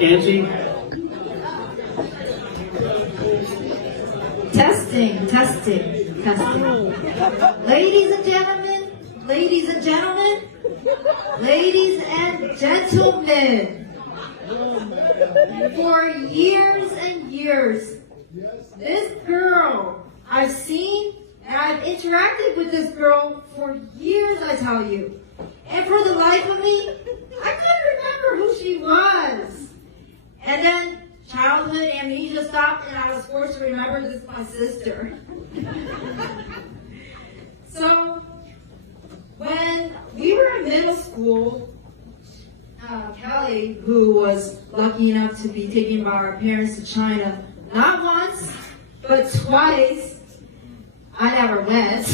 Angie? Testing, testing, testing. Ladies and gentlemen, ladies and gentlemen, ladies and gentlemen. For years and years, this girl, I've seen and I've interacted with this girl for years, I tell you. And for the life of me, I couldn't remember who she was. And then childhood amnesia stopped and I was forced to remember this is my sister. So, when we were in middle school, Kelly, who was lucky enough to be taken by our parents to China, not once, but twice, I never went.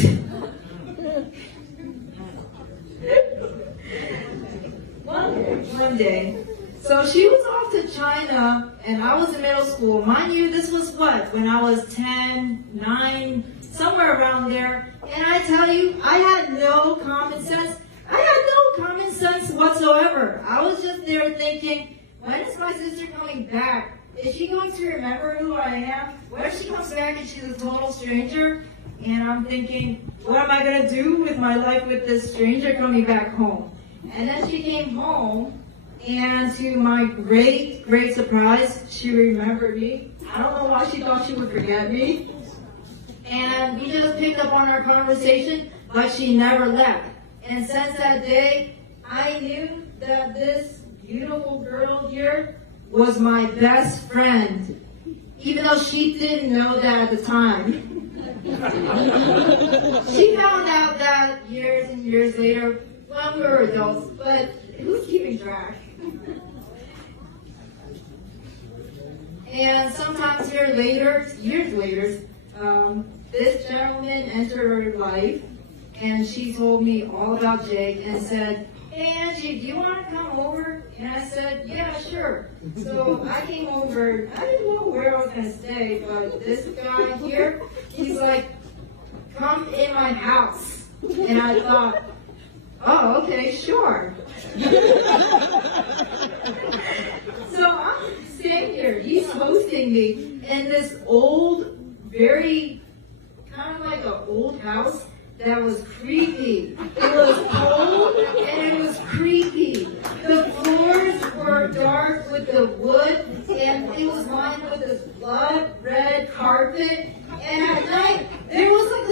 One day. So she was off to China, and I was in middle school. Mind you, this was what? When I was 10, 9, somewhere around there. And I tell you, I had no common sense. I had no common sense whatsoever. I was just there thinking, when is my sister coming back? Is she going to remember who I am? What if she comes back and she's a total stranger? And I'm thinking, what am I going to do with my life with this stranger coming back home? And then she came home, and to my great, great surprise, she remembered me. I don't know why she thought she would forget me. And we just picked up on our conversation, but she never left. And since that day, I knew that this beautiful girl here was my best friend, even though she didn't know that at the time. She found out that years and years later when we were adults, but who's keeping track? And sometimes years later, this gentleman entered her life, and she told me all about Jake and said, "Hey Angie, do you want to come over?" And I said, "Yeah, sure." So I came over. I didn't know where I was going to stay, but this guy here, he's like, "Come in my house." And I thought, oh, okay, sure. So I'm staying here. He's hosting me in this old, very kind of like an old house that was creepy. It was cold and it was creepy. The floors were dark with the wood, and it was lined with this blood red carpet. And at night, there was like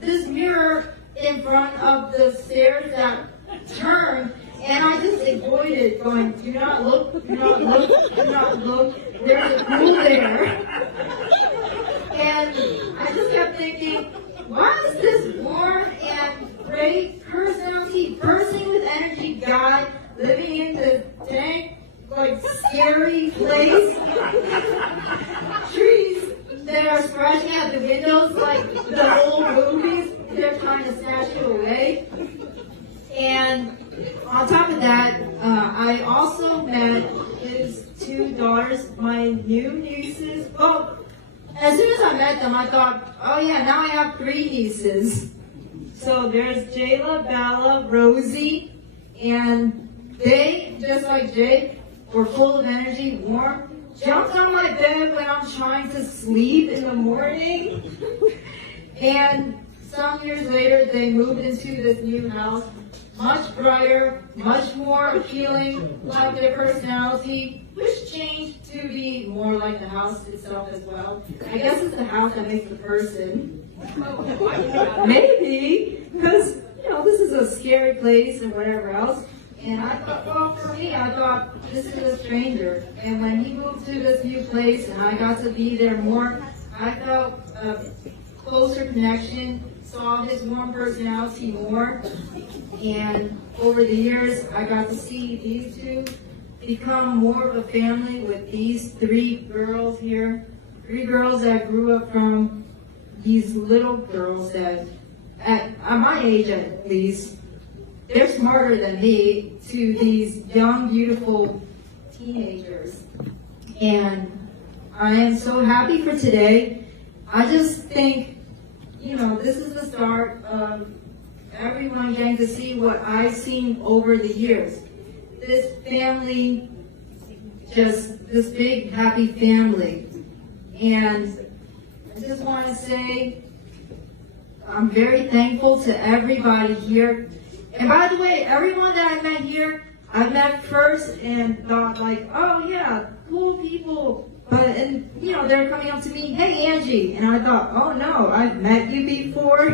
this mirror in front of the stairs that turned, and I just avoided going, "Do not look, do not look, do not look. There's a pool there." And I just kept thinking, why is this warm and great personality, bursting with energy guy living in this dank, like scary place? Trees that are scratching at the windows like the old movies. They're trying to snatch you away. And on top of that, I also met his two daughters, my new nieces. Well, as soon as I met them, I thought, oh yeah, now I have 3 nieces. So there's Jayla, Bella, Rosie, and they, just like Jake, were full of energy, warm, jumped on my bed when I'm trying to sleep in the morning. And some years later, they moved into this new house, much brighter, much more appealing, like their personality, which changed to be more like the house itself as well. I guess it's the house that makes the person. Maybe, because, this is a scary place and whatever else. And I thought, well, for me, I thought, this is a stranger. And when he moved to this new place and I got to be there more, I felt a closer connection, saw his warm personality more. And over the years, I got to see these two become more of a family with these 3 girls here. 3 girls that grew up from these little girls that, at my age at least, they're smarter than me, to these young, beautiful teenagers. And I am so happy for today. I just think, this is the start of everyone getting to see what I've seen over the years. This family just this big happy family. And I just want to say I'm very thankful to everybody here. And by the way, everyone that I met here, I met first and thought like, oh yeah, cool people. But, and you know, they're coming up to me, hey Angie. And I thought, oh no, I've met you before.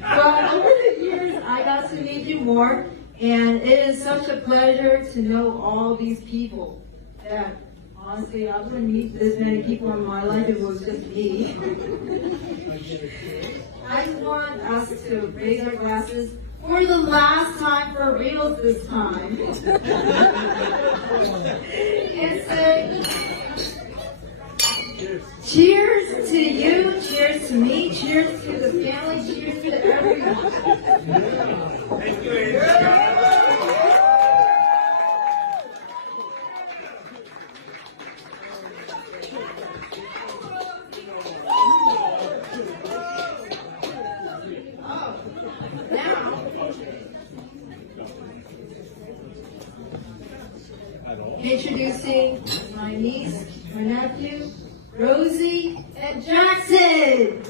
But over the years, I got to meet you more. And it is such a pleasure to know all these people. That honestly, I wouldn't meet this many people in my life if it was just me. I just want us to raise our glasses for the last time for reals this time. And say, cheers to you, cheers to me, cheers to the family, cheers to everyone. Thank you. Introducing my niece, my nephew, Rosie and Jackson.